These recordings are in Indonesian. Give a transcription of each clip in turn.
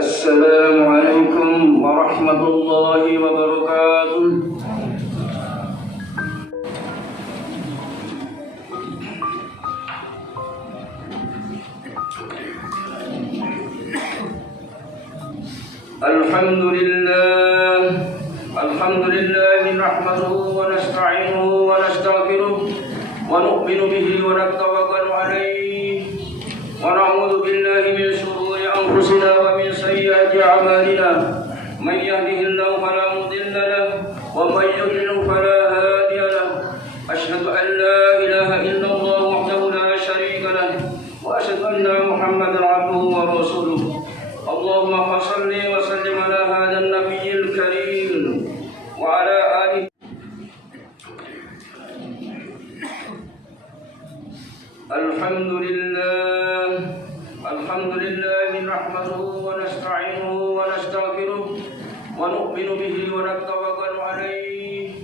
Assalamualaikum warahmatullahi wabarakatuh. Alhamdulillah nahmaduhu wa nasta'inuhu wa nastaghfiruh wa nu'minu bihi wa natawakkalu alayhi wa na'udzu billahi min shururi anfusina wa min sayyiati a'malina may yahdihillahu fala mudilla lahu wa may yudlil fala hadiya lahu asyhadu an la ilaha illallah wahdahu la syarika lahu wa asyhadu anna muhammadan abduhu wa rasuluh. Allahumma shalli wa sallim ala hadzal nabiyil karim wa ala alihi. Alhamdulillah nahmaduhu wa nasta'inuhu wa nastaghfiruh wa nu'minu bihi wa natawakkalu alayhi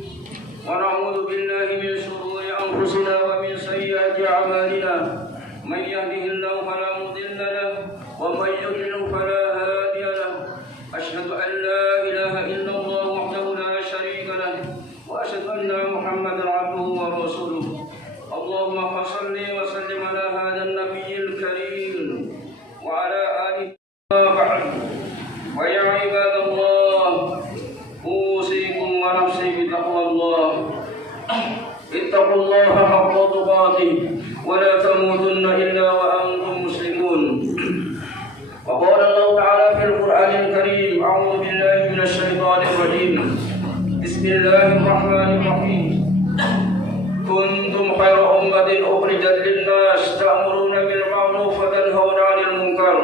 wa na'udzu billahi min shururi anfusina wa min sayyiati a'malina may yahdihillahu fala mudilla lahu wa may yudlil fala hadiya lahu asyhadu an la ilaha illallah wahdahu la syarika lahu wa asyhadu anna muhammadan abduhu wa rasuluh. Allahumma shalli wa sallim ala hadzal nabiyil karim wa ala alihi wa ya ibadallah usikum wa nafsi bi taqwallah ittaqullaha haqqa tuqatih wa la tamutunna illa wa antum muslimun. Wa qala Allah ta'ala fil Qur'anil Karim a'udzu billahi minasy syaithanir rajim. Bismillahirrahmanirrahim. Kuntum khayra ummatin ukhrijat lin-nas ta'muruna bil ma'ruf wa tanhauna 'anil munkar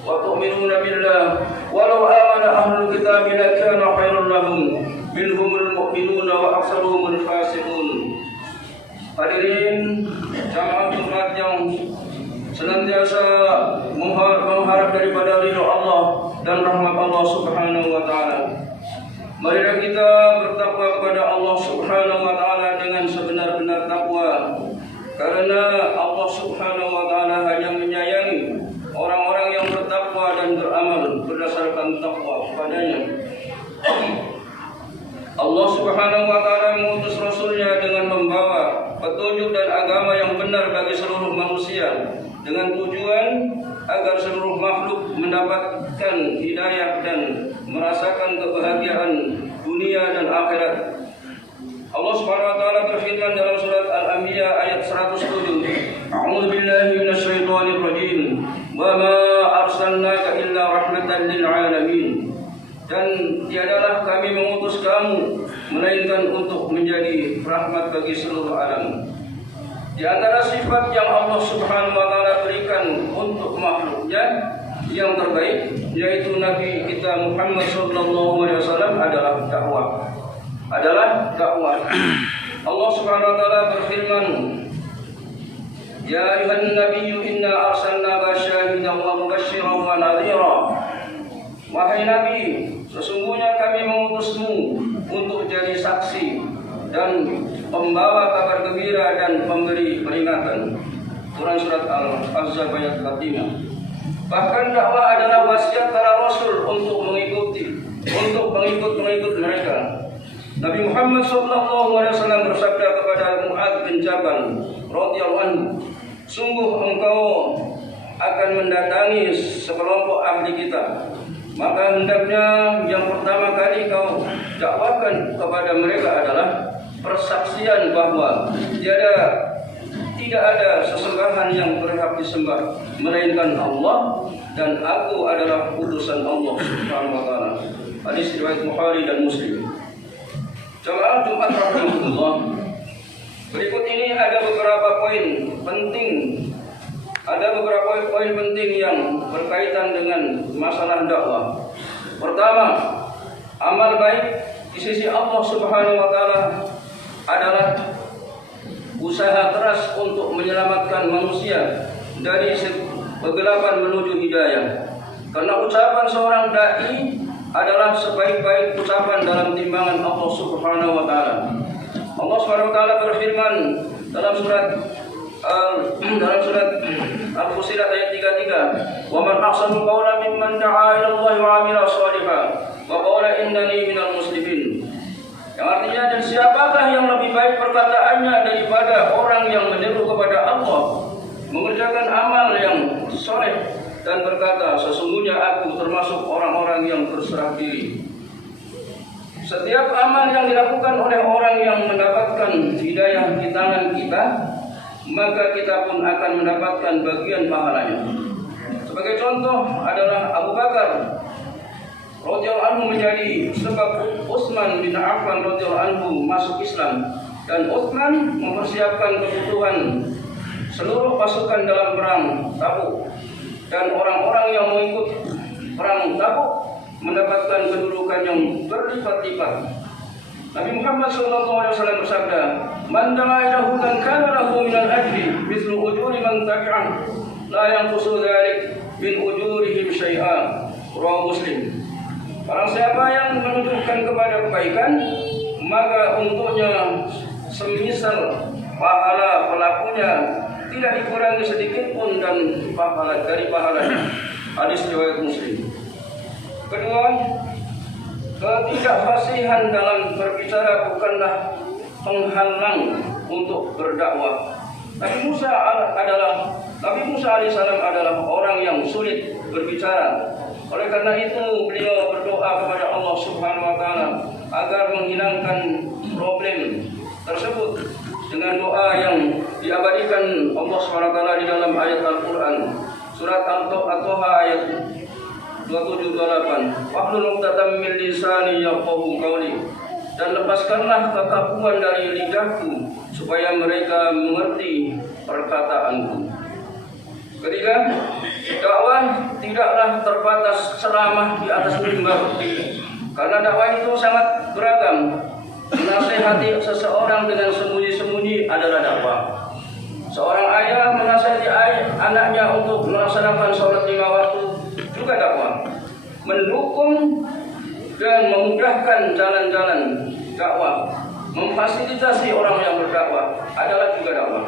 wa tu'minuna billah walau amana ahlul kitabi lakana khairan lahum minhumul mu'minuna wa aktsaruhumul fasiqun. Hadirin jamaah Jumat yang senantiasa mengharap daripada ridha Allah dan rahmat Allah Subhanahu wa taala. Marilah kita bertakwa kepada Allah Subhanahu wa taala dengan sebenar-benar takwa. Karena Allah Subhanahu wa taala hanya menyayangi orang-orang yang bertakwa dan beramal berdasarkan takwa kepadanya. Allah Subhanahu wa taala mengutus Rasulnya dengan membawa petunjuk dan agama yang benar bagi seluruh manusia, dengan tujuan agar seluruh makhluk mendapatkan hidayah dan merasakan kebahagiaan dunia dan akhirat. Allah Subhanahu wa taala berfirman dalam surat Al-Anbiya ayat 107, A'udzu billahi minasy syaithanir rajim. Wa ma arsalnaka illa rahmatan lil alamin. Dan tiadalah kami mengutus kamu melainkan untuk menjadi rahmat bagi seluruh alam. Di antara sifat yang Allah Subhanahu wa taala berikan untuk makhluknya yang terbaik, yaitu Nabi kita Muhammad sallallahu alaihi wasallam adalah dakwah. Allah Subhanahu wa taala berfirman, Ya ayuhan nabiyyu inna arsalnaka syahidan wa mubasysyiran wa nadhira. Wahai Nabi, sesungguhnya kami mengutusmu untuk jadi saksi dan pembawa kabar gembira dan pemberi peringatan. Quran surat Al-Ahzab ayat 45. Bahkan dakwah adalah wasiat para rasul untuk pengikut mereka. Nabi Muhammad SAW bersabda kepada Mu'adz bin Jabal radhiyallahu anhu, sungguh engkau akan mendatangi sekelompok ahli kitab, maka hendaknya yang pertama kali kau dakwahkan kepada mereka adalah persaksian bahwa tidak ada sesembahan yang berhak disembah melainkan Allah dan aku adalah utusan Allah Subhanahu wa taala. Hadis riwayat Bukhari dan Muslim. Jemaah Jumat rahimahullah. Berikut ini ada beberapa poin penting. Ada beberapa poin penting yang berkaitan dengan masalah dakwah. Pertama, amal baik di sisi Allah Subhanahu wa taala adalah usaha keras untuk menyelamatkan manusia dari kegelapan menuju hidayah. Karena ucapan seorang dai adalah sebaik-baik ucapan dalam timbangan Allah Subhanahu wa taala. Allah Subhanahu wa taala berfirman dalam surat dalam surat Al-Fussilat ayat 33, "Wa man ahsanu qawlan mimman da'a ila Allah wa 'amila shalihan wa qala innani minal muslimin." Yang artinya, dan siapakah yang lebih baik perkataannya daripada orang yang menyeru kepada Allah, mengerjakan amal yang soleh dan berkata, sesungguhnya aku termasuk orang-orang yang berserah diri. Setiap amal yang dilakukan oleh orang yang mendapatkan hidayah di tangan kita, maka kita pun akan mendapatkan bagian pahalanya. Sebagai contoh adalah Abu Bakar radhiyallahu anhu menjadi sebab Utsman bin Affan radhiyallahu anhu masuk Islam, dan Utsman mempersiapkan kebutuhan seluruh pasukan dalam perang Tabuk, dan orang-orang yang mengikut perang Tabuk mendapatkan kedudukan yang berlipat-lipat. Nabi Muhammad SAW bersabda, "Man da'a ila hudan kana lahu minal ajri mithlu ujuri man tabi'ah, la yanqusu dzalik min ujurihim syai'a." Rawahu Muslim. Barang siapa yang menunjukkan kepada kebaikan, maka untuknya semisal pahala pelakunya, tidak dikurangi sedikit pun dan dari pahalanya. Hadis riwayat Muslim. Kedua, ketidakfasihan dalam berbicara bukanlah penghalang untuk berdakwah. Nabi Musa alaihissalam adalah orang yang sulit berbicara. Oleh karena itu beliau berdoa kepada Allah Subhanahu wa taala agar menghilangkan problem tersebut dengan doa yang diabadikan Allah Subhanahu wa taala di dalam ayat Al-Qur'an surat At-Taha ayat 27-28. Wahlul 'uqdatam min lisani yafqahu qawli, dan lepaskanlah kekakuan dari lidahku supaya mereka mengerti perkataanku. Ketiga, dakwah tidaklah terbatas ceramah di atas mimbar, karena dakwah itu sangat beragam. Menasihati seseorang dengan sembunyi-sembunyi adalah dakwah. Seorang ayah menasihati anaknya untuk melaksanakan sholat 5 waktu juga dakwah. Mendukung dan memudahkan jalan-jalan dakwah, memfasilitasi orang yang berdakwah adalah juga dakwah.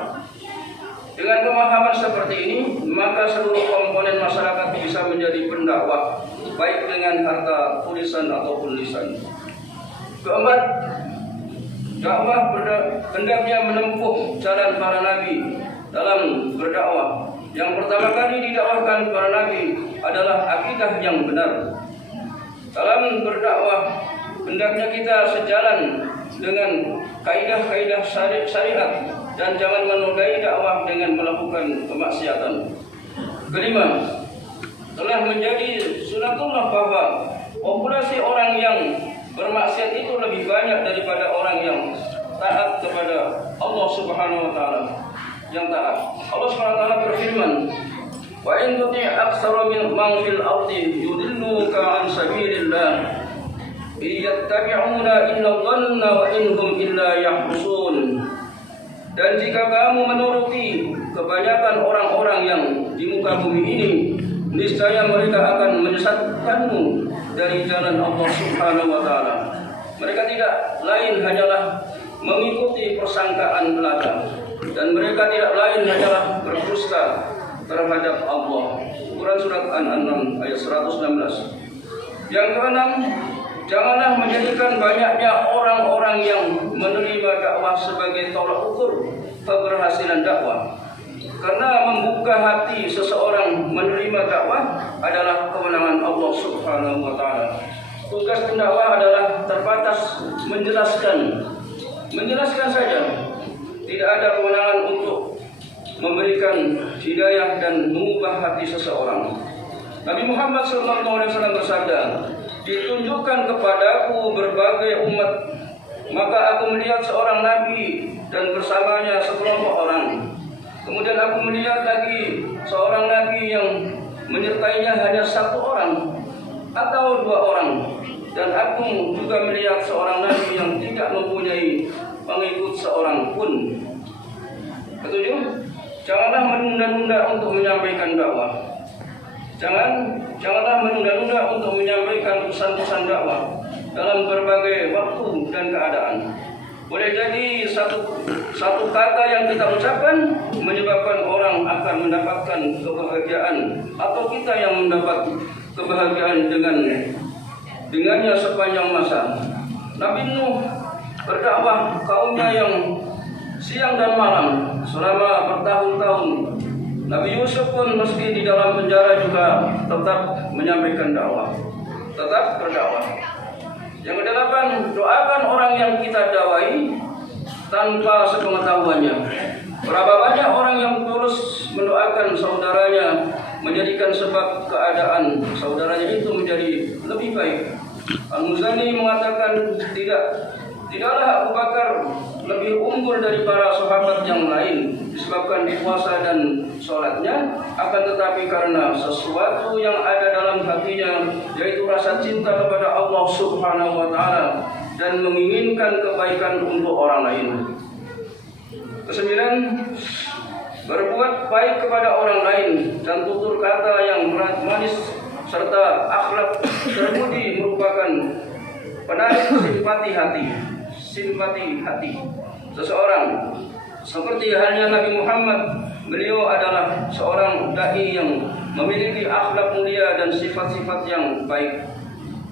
Dengan pemahaman seperti ini, maka seluruh komponen masyarakat bisa menjadi pendakwah, baik dengan harta tulisan ataupun lisan. Keempat, dakwah hendaknya menempuh jalan para nabi dalam berdakwah. Yang pertama kali didakwahkan para nabi adalah akidah yang benar. Dalam berdakwah, hendaknya kita sejalan dengan kaidah-kaidah syariat dan jangan menodai dakwah dengan melakukan kemaksiatan. Kelima, telah menjadi sunatullah bahwa populasi orang yang bermaksiat itu lebih banyak daripada orang yang taat kepada Allah Subhanahu wa taala. Yang taat. Allah Subhanahu wa taala berfirman, "Wa in tuti' aktsara min man fil ardi yudilluka 'an sabilillah, iyattabi'una illa dhanna wa in hum illa yahrusun." Dan jika kamu menuruti kebanyakan orang-orang yang di muka bumi ini, niscaya mereka akan menyesatkanmu dari jalan Allah Subhanahu wa taala. Mereka tidak lain hanyalah mengikuti persangkaan belaka, dan mereka tidak lain hanyalah berdusta terhadap Allah. Quran surat An-An'am ayat 116. Yang keenam, janganlah menjadikan banyaknya orang-orang yang menerima dakwah sebagai tolak ukur keberhasilan dakwah. Karena membuka hati seseorang menerima dakwah adalah kewenangan Allah Subhanahu wa taala. Tugas pendakwah adalah terbatas menjelaskan saja. Tidak ada kewenangan untuk memberikan hidayah dan mengubah hati seseorang. Nabi Muhammad SAW bersabda, "Ditunjukkan kepadaku berbagai umat, maka aku melihat seorang nabi dan bersamanya sekelompok orang. Kemudian aku melihat lagi seorang nabi yang menyertainya hanya 1 orang atau 2 orang. Dan aku juga melihat seorang nabi yang tidak mempunyai pengikut seorang pun." Ketujuh, janganlah menunda-nunda untuk menyampaikan dakwah. Janganlah menunda-nunda untuk menyampaikan pesan-pesan dakwah dalam berbagai waktu dan keadaan. Boleh jadi satu kata yang kita ucapkan menyebabkan orang akan mendapatkan kebahagiaan, atau kita yang mendapat kebahagiaan dengannya sepanjang masa. Nabi Nuh berdakwah kaumnya yang siang dan malam selama bertahun-tahun. Nabi Yusuf pun meski di dalam penjara juga tetap menyampaikan dakwah, tetap berdakwah. Yang kedelapan, doakan orang yang kita dakwai tanpa sepengetahuannya. Berapa banyak orang yang tulus mendoakan saudaranya, menjadikan sebab keadaan saudaranya itu menjadi lebih baik. Al-Muzani mengatakan tidaklah Abu Bakar lebih unggul dari para sahabat yang lain disebabkan puasa dan sholatnya, akan tetapi karena sesuatu yang ada dalam hatinya, yaitu rasa cinta kepada Allah Subhanahu wa Ta'ala dan menginginkan kebaikan untuk orang lain. Kesembilan, berbuat baik kepada orang lain dan tutur kata yang manis serta akhlak terbudi merupakan penarik simpati hati seseorang. Seperti halnya Nabi Muhammad, beliau adalah seorang dai yang memiliki akhlak mulia dan sifat-sifat yang baik.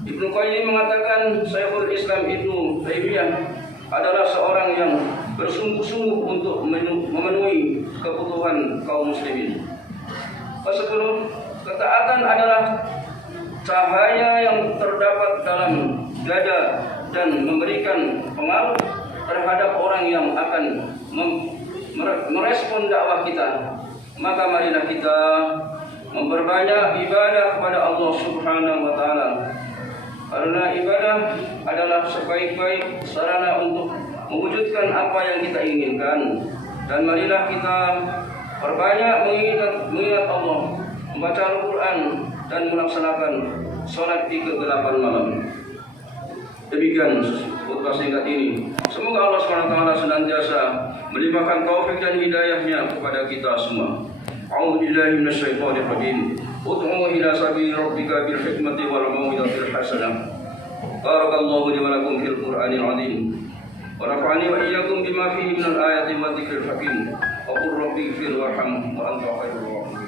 Ibnu Qayyim mengatakan Syekhul Islam Ibnu Taimiyah adalah seorang yang bersungguh-sungguh untuk memenuhi kebutuhan kaum muslimin. Kesepuluh, ketaatan adalah cahaya yang terdapat dalam dada dan memberikan pengaruh terhadap orang yang akan merespon dakwah kita. Maka marilah kita memperbanyak ibadah kepada Allah Subhanahu wa Ta'ala, karena ibadah adalah sebaik-baik sarana untuk mewujudkan apa yang kita inginkan. Dan marilah kita perbanyak mengingat Allah, membaca Al-Quran dan melaksanakan sholat di kegelapan malam. Demikian khutbah singkat ini. Semoga Allah SWT senantiasa melimpahkan taufik dan hidayahnya kepada kita semua. A'udzubillahi minasyaitonir rajim. Ud'u ila sabili rabbika bil hikmati wal mau'izatil hasanah. Barakallahu li wa lakum fil Qur'anil 'azim. Wa nafa'ani wa iyyakum bima fihi minal ayati wa dzikril hakim. Wa qur rabbi ighfir warham wa anta khairur rahimin.